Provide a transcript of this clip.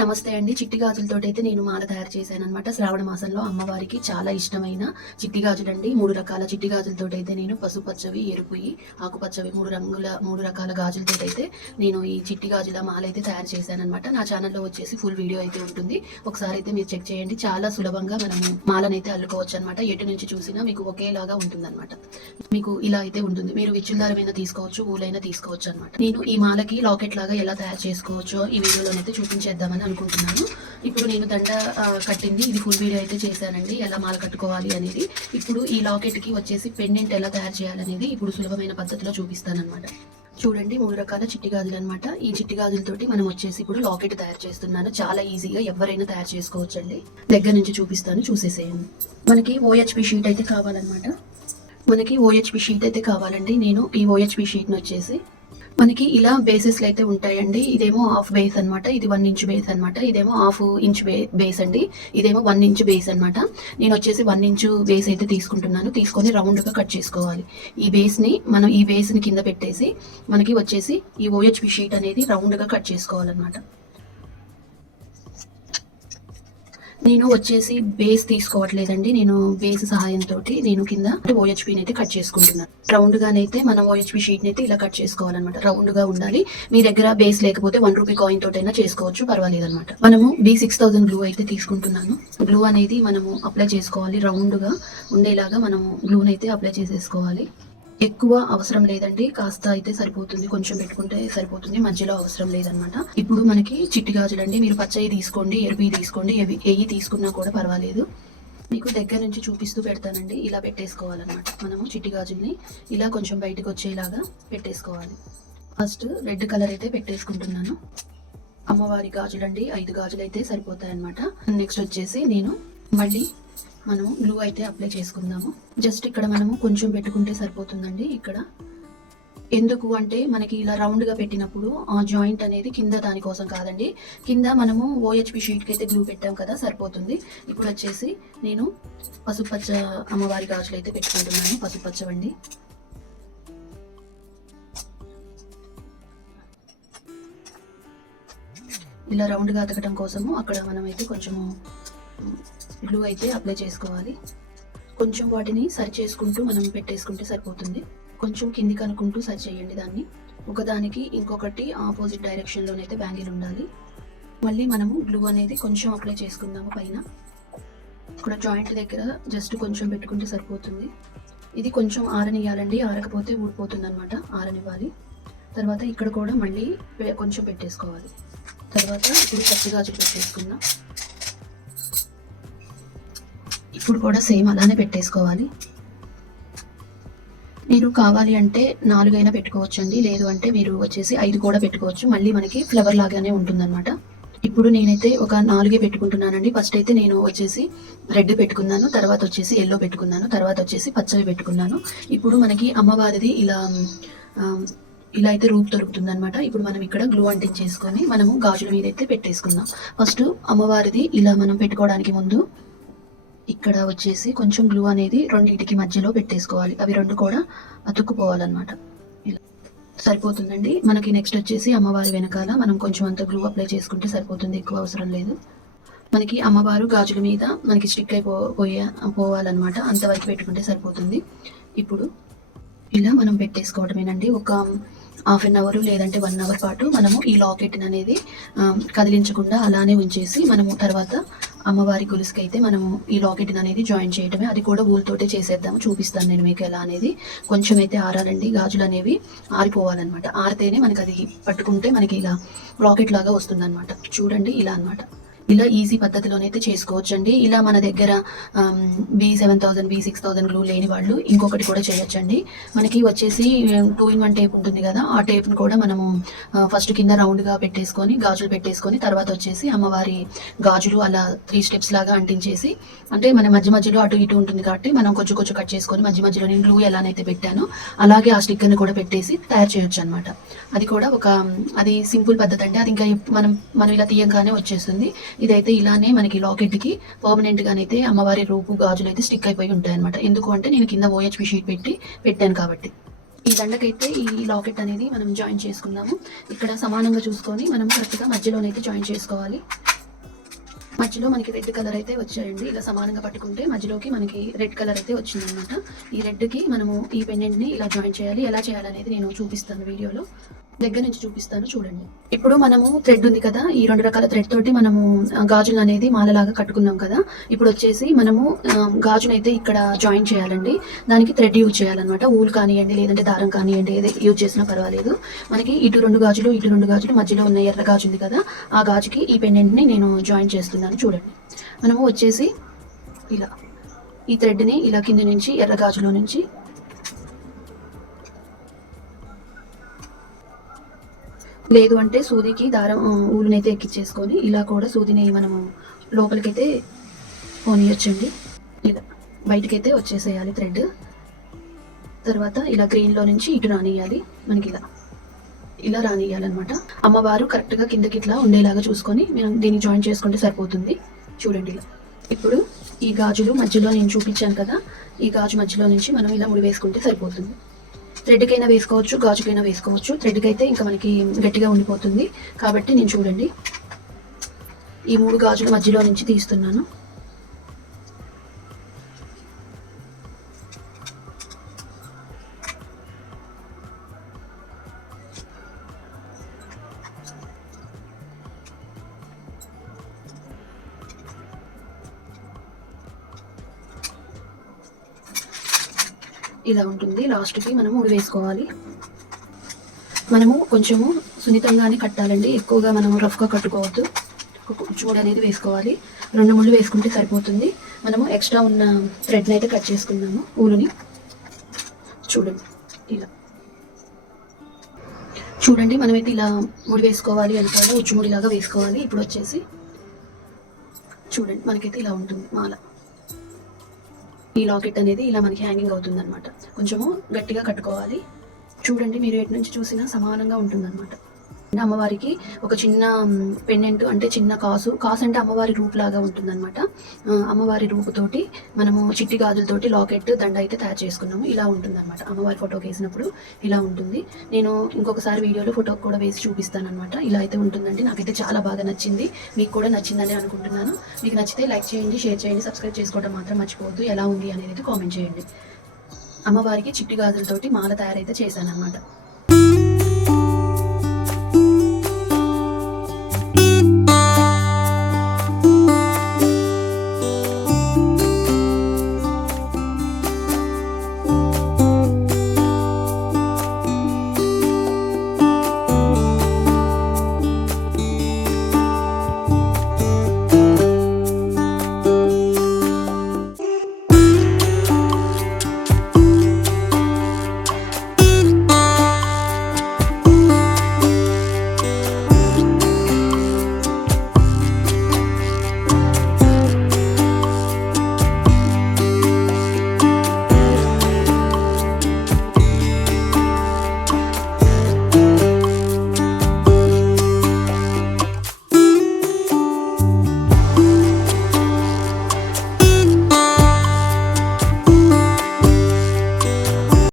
నమస్తే అండి. చిట్టి గాజులతో అయితే నేను మాల తయారు చేశాను అనమాట శ్రావణ మాసంలో అమ్మవారికి చాలా ఇష్టమైన చిట్టి గాజులండి. మూడు రకాల చిట్టి గాజులతో అయితే నేను పసుపచ్చవి ఎరుపుయి ఆకుపచ్చవి మూడు రంగుల మూడు రకాల గాజులతో అయితే నేను ఈ చిట్టి గాజుల మాల అయితే తయారు చేశాను అనమాట నా ఛానల్లో వచ్చేసి ఫుల్ వీడియో అయితే ఉంటుంది. ఒకసారి అయితే మీరు చెక్ చేయండి. చాలా సులభంగా మనం మాలను అయితే అల్లుకోవచ్చు అనమాట ఎటు నుంచి చూసినా మీకు ఒకేలాగా ఉంటుంది మీకు ఇలా అయితే ఉంటుంది. మీరు విచ్చుదారమైన తీసుకోవచ్చు ఊలైనా తీసుకోవచ్చు అనమాట నేను ఈ మాలకి లాకెట్ లాగా ఎలా తయారు చేసుకోవచ్చో ఈ వీడియోలోనైతే చూపించేద్దామని అనుకుంటున్నాను. ఇప్పుడు నేను దండ కట్టింది. ఇది ఫుల్ వీడియో అయితే చేశానండి. ఎలా మాల కట్టుకోవాలి అనేది. ఇప్పుడు ఈ లాకెట్కి వచ్చేసి పెండెంట్ ఎలా తయారు చేయాలనేది ఇప్పుడు సులభమైన పద్ధతిలో చూపిస్తానన్నమాట. చూడండి మూడు రకాల చిట్టి గాజులు అనమాట ఈ చిట్టి గాజులతోటి మనం వచ్చేసి ఇప్పుడు లాకెట్ తయారు చేస్తున్నాను. చాలా ఈజీగా ఎవరైనా తయారు చేసుకోవచ్చండి. దగ్గర నుంచి చూపిస్తాను. చూసేసేయండి. మనకి ఓహెచ్పి షీట్ అయితే కావాలన్నమాట. మనకి ఓహెచ్పి షీట్ అయితే కావాలండి. నేను ఈ ఓహెచ్పి షీట్ని వచ్చేసి మనకి ఇలా బేసెస్లు అయితే ఉంటాయండి. ఇదేమో హాఫ్ బేస్ అన్నమాట. ఇది వన్ ఇంచ్ బేస్ అన్నమాట. ఇదేమో హాఫ్ ఇంచ్ బేస్ అండి. ఇదేమో వన్ ఇంచ్ బేస్ అన్నమాట. నేను వచ్చేసి వన్ ఇంచ్ బేస్ అయితే తీసుకుంటున్నాను. తీసుకొని రౌండ్గా కట్ చేసుకోవాలి. ఈ బేస్ని మనం ఈ బేస్ని కింద పెట్టేసి మనకి వచ్చేసి ఈ ఓహెచ్పి షీట్ అనేది రౌండ్గా కట్ చేసుకోవాలన్నమాట. నేను వచ్చేసి బేస్ తీసుకోవట్లేదండి. నేను బేస్ సహాయంతో నేను కింద ఓహెచ్పీని అయితే కట్ చేసుకుంటున్నాను. రౌండ్ గానైతే మనం ఓహెచ్పీ షీట్ అయితే ఇలా కట్ చేసుకోవాలన్నమాట. రౌండ్గా ఉండాలి. మీ దగ్గర బేస్ లేకపోతే వన్ రూపీ కాయిన్ తోటైనా చేసుకోవచ్చు పర్వాలేదు అనమాట మనము బి సిక్స్ థౌసండ్ గ్లూ అయితే తీసుకుంటున్నాను గ్లూ అనేది మనము అప్లై చేసుకోవాలి. రౌండ్గా ఉండేలాగా మనము గ్లూని అయితే అప్లై చేసేసుకోవాలి. ఎక్కువ అవసరం లేదండి. కాస్త అయితే సరిపోతుంది. కొంచెం పెట్టుకుంటే సరిపోతుంది. మధ్యలో అవసరం లేదనమాట ఇప్పుడు మనకి చిట్టి గాజులండి మీరు పచ్చయి తీసుకోండి ఎరుపు తీసుకోండి ఎవి ఏవి తీసుకున్నా కూడా పర్వాలేదు. మీకు దగ్గర నుంచి చూపిస్తూ పెడతానండి. ఇలా పెట్టేసుకోవాలన్నమాట. మనము చిట్టి గాజుల్ని ఇలా కొంచెం బయటకు వచ్చేలాగా పెట్టేసుకోవాలి. ఫస్ట్ రెడ్ కలర్ అయితే పెట్టేసుకుంటున్నాను. అమ్మవారి గాజులండి. ఐదు గాజులు అయితే సరిపోతాయి అన్నమాట నెక్స్ట్ వచ్చేసి నేను మళ్ళీ మనము గ్లూ అయితే అప్లై చేసుకుందాము. జస్ట్ ఇక్కడ మనము కొంచెం పెట్టుకుంటే సరిపోతుందండి ఇక్కడ. ఎందుకు అంటే మనకి ఇలా రౌండ్గా పెట్టినప్పుడు ఆ జాయింట్ అనేది కింద దానికోసం కాదండి. కింద మనము ఓహెచ్పి షీట్కి అయితే గ్లూ పెట్టాం కదా సరిపోతుంది. ఇప్పుడు వచ్చేసి నేను పసుపచ్చ అమ్మవారి గాజులు అయితే పెట్టుకుంటున్నాను పసుపచ్చవండి ఇలా రౌండ్గా అతకడం కోసము అక్కడ మనం అయితే కొంచెము గ్లూ అయితే అప్లై చేసుకోవాలి. కొంచెం వాటిని సరి చేసుకుంటూ మనం పెట్టేసుకుంటే సరిపోతుంది. కొంచెం కిందికి అనుకుంటూ సరి చేయండి దాన్ని. ఒకదానికి ఇంకొకటి ఆపోజిట్ డైరెక్షన్లోనైతే బ్యాంగిల్ ఉండాలి. మళ్ళీ మనము గ్లూ అనేది కొంచెం అప్లై చేసుకుందాము పైన. ఇక్కడ జాయింట్ దగ్గర జస్ట్ కొంచెం పెట్టుకుంటే సరిపోతుంది. ఇది కొంచెం ఆరనియాలండి ఆరకపోతే ఊడిపోతుంది అనమాట ఆరనివ్వాలి. తర్వాత ఇక్కడ కూడా మళ్ళీ పె- కొంచెం పెట్టేసుకోవాలి. తర్వాత ఇప్పుడు పచ్చిగాజు పెట్టేసుకుందాం. ఇప్పుడు కూడా సేమ్ అలానే పెట్టేసుకోవాలి. మీరు కావాలి అంటే నాలుగైనా పెట్టుకోవచ్చండి. లేదు అంటే మీరు వచ్చేసి ఐదు కూడా పెట్టుకోవచ్చు. మళ్ళీ మనకి ఫ్లవర్ లాగానే ఉంటుందన్నమాట. ఇప్పుడు నేనైతే ఒక నాలుగే పెట్టుకుంటున్నానండి. ఫస్ట్ అయితే నేను వచ్చేసి రెడ్ పెట్టుకున్నాను. తర్వాత వచ్చేసి ఎల్లో పెట్టుకున్నాను. తర్వాత వచ్చేసి పచ్చవి పెట్టుకున్నాను. ఇప్పుడు మనకి అమ్మవారిది ఇలా ఇలా అయితే రూప్ దొరుకుతుంది అనమాట ఇప్పుడు మనం ఇక్కడ గ్లూ అంటించేసుకొని మనము గాజుల మీద అయితే పెట్టేసుకుందాం. ఫస్ట్ అమ్మవారిది ఇలా మనం పెట్టుకోవడానికి ముందు ఇక్కడ వచ్చేసి కొంచెం గ్లూ అనేది రెండింటికి మధ్యలో పెట్టేసుకోవాలి. అవి రెండు కూడా అతుక్కుపోవాలన్నమాట. ఇలా. సరిపోతుందండి. మనకి నెక్స్ట్ వచ్చేసి అమ్మవారి వెనకాల మనం కొంచెం అంత గ్లూ అప్లై చేసుకుంటే సరిపోతుంది. ఎక్కువ అవసరం లేదు. మనకి అమ్మవారు గాజుల మీద మనకి స్టిక్ అయిపో పోయే పోవాలన్నమాట. అంతవరకు పెట్టుకుంటే సరిపోతుంది. ఇప్పుడు ఇలా మనం పెట్టేసుకోవడమేనండి ఒక హాఫ్ అన్ అవర్ లేదంటే వన్ అవర్ పాటు మనము ఈ లాకెట్ అనేది కదిలించకుండా అలానే ఉంచేసి మనము తర్వాత అమ్మవారి గొలుసుకి అయితే మనము ఈ లాకెట్ అనేది జాయిన్ చేయడమే అది కూడా ఊళ్ళతోటే చేసేద్దాము. చూపిస్తాను నేను మీకు ఎలా అనేది. కొంచెం అయితే ఆరాలండి. గాజులు అనేవి ఆరిపోవాలన్నమాట. ఆరితేనే మనకి అది పట్టుకుంటే మనకి ఇలా లాకెట్ లాగా వస్తుందన్నమాట. చూడండి ఇలా అన్నమాట. ఇలా ఈజీ పద్ధతిలోనైతే చేసుకోవచ్చండి. ఇలా మన దగ్గర B seven thousand B six thousand glue లేని వాళ్ళు ఇంకొకటి కూడా చేయొచ్చండి. మనకి వచ్చేసి టూ ఇన్ వన్ టేప్ ఉంటుంది కదా ఆ టేప్ను కూడా మనము ఫస్ట్ కింద రౌండ్గా పెట్టేసుకొని గాజులు పెట్టేసుకొని తర్వాత వచ్చేసి అమ్మవారి గాజులు అలా త్రీ స్టెప్స్ లాగా అంటించేసి అంటే మన మధ్య మధ్యలో అటు ఇటు ఉంటుంది కాబట్టి మనం కొంచెం కొంచెం కట్ చేసుకొని మధ్య మధ్యలో నేను గ్లూ ఎలానైతే పెట్టానో అలాగే ఆ స్టిక్కర్ని కూడా పెట్టేసి తయారు చేయొచ్చు అనమాట అది కూడా ఒక అది సింపుల్ పద్ధతి అండి అది ఇంకా మనం మనం ఇలా తీయంగానే వచ్చేస్తుంది. ఇదైతే ఇలానే మనకి లాకెట్కి పర్మనెంట్ అయితే అమ్మవారి రూపు గాజులు అయితే స్టిక్ అయిపోయి ఉంటాయి అనమాట ఎందుకు అంటే నేను కింద ఓహెచ్పి షీట్ పెట్టి పెట్టాను కాబట్టి. ఈ దండకైతే ఈ లాకెట్ అనేది మనం జాయిన్ చేసుకున్నాము ఇక్కడ సమానంగా చూసుకొని మనం కరెక్ట్గా మధ్యలోనైతే జాయిన్ చేసుకోవాలి. మధ్యలో మనకి రెడ్ కలర్ అయితే వచ్చాయండి. ఇలా సమానంగా పట్టుకుంటే మధ్యలోకి మనకి రెడ్ కలర్ అయితే వచ్చిందనమాట ఈ రెడ్కి మనము ఈ పెండెంట్ని ఇలా జాయిన్ చేయాలి. ఎలా చేయాలనేది నేను చూపిస్తాను వీడియోలో. దగ్గర నుంచి చూపిస్తాను చూడండి. ఇప్పుడు మనము థ్రెడ్ ఉంది కదా ఈ రెండు రకాల థ్రెడ్ తోటి మనము గాజులు అనేది మాలలాగా కట్టుకున్నాం కదా. ఇప్పుడు వచ్చేసి మనము గాజునైతే ఇక్కడ జాయిన్ చేయాలండి. దానికి థ్రెడ్ యూజ్ చేయాలన్నమాట. ఊల్ కానివ్వండి లేదంటే దారం కానివ్వండి ఏది యూజ్ చేసినా పర్వాలేదు. మనకి ఇటు రెండు గాజులు ఇటు రెండు గాజులు మధ్యలో ఉన్న ఎర్ర గాజు ఉంది కదా ఆ గాజుకి ఈ పెండెంట్ని నేను జాయిన్ చేస్తున్నాను చూడండి. మనము వచ్చేసి ఇలా ఈ థ్రెడ్ని ఇలా కింద నుంచి ఎర్ర గాజులో నుంచి లేదు అంటే సూదికి దారం ఊలునైతే ఎక్కించేసుకొని ఇలా కూడా సూదిని మనము లోపలికైతే పోనీయొచ్చండి ఇలా బయటకైతే వచ్చేసేయాలి థ్రెడ్. తర్వాత ఇలా గ్రీన్లో నుంచి ఇటు రానియాలి మనకి ఇలా. ఇలా రానియాలన్నమాట అమ్మవారు కరెక్ట్గా కిందకి ఇట్లా ఉండేలాగా చూసుకొని మనం దీన్ని జాయిన్ చేసుకుంటే సరిపోతుంది. చూడండి ఇలా. ఇప్పుడు ఈ గాజులు మధ్యలో నేను చూపించాను కదా ఈ గాజు మధ్యలో నుంచి మనం ఇలా ముడి వేసుకుంటే సరిపోతుంది. థ్రెడ్కైనా వేసుకోవచ్చు గాజుకైనా వేసుకోవచ్చు. థ్రెడ్కి అయితే ఇంకా మనకి గట్టిగా ఉండిపోతుంది. కాబట్టి నేను చూడండి. ఈ మూడు గాజుల మధ్యలో నుంచి తీస్తున్నాను. ఇలా ఉంటుంది. లాస్ట్కి మనం ముడి వేసుకోవాలి. మనము కొంచెము సున్నితంగానే కట్టాలండి. ఎక్కువగా మనం రఫ్గా కట్టుకోవద్దు. ఒక చూడు అనేది వేసుకోవాలి. రెండు ముళ్ళు వేసుకుంటే సరిపోతుంది. మనము ఎక్స్ట్రా ఉన్న థ్రెడ్ని అయితే కట్ చేసుకున్నాము ఊలుని చూడండి. ఇలా. చూడండి మనమైతే ఇలా ముడి వేసుకోవాలి అనుకోవాలి ఉచ్చుముడిలాగా వేసుకోవాలి. ఇప్పుడు వచ్చేసి చూడండి మనకైతే ఇలా ఉంటుంది. మాల. ఈ లాకెట్ అనేది ఇలా మనకి హ్యాంగింగ్ అవుతుంది అనమాట కొంచెము గట్టిగా కట్టుకోవాలి. చూడండి మీరు ఎటు నుంచి చూసినా సమానంగా ఉంటుంది అనమాట అమ్మవారికి ఒక చిన్న పెండెంట్ అంటే చిన్న కాసు. కాసు అంటే అమ్మవారి రూపు లాగా ఉంటుంది అనమాట అమ్మవారి రూపుతోటి మనము చిట్టి గాజులతోటి లాకెట్ దండ అయితే తయారు చేసుకున్నాము. ఇలా ఉంటుంది అనమాట అమ్మవారి ఫోటోకి వేసినప్పుడు ఇలా ఉంటుంది. నేను ఇంకొకసారి వీడియోలో ఫోటో కూడా వేసి చూపిస్తాను అనమాట ఇలా అయితే ఉంటుందండి. నాకైతే చాలా బాగా నచ్చింది. మీకు కూడా నచ్చిందని అనుకుంటున్నాను. మీకు నచ్చితే లైక్ చేయండి షేర్ చేయండి సబ్స్క్రైబ్ చేసుకోవడం మాత్రం మర్చిపోవద్దు. ఎలా ఉంది అనేది కామెంట్ చేయండి. అమ్మవారికి చిట్టి గాజులతోటి మాల తయారైతే చేశాను అనమాట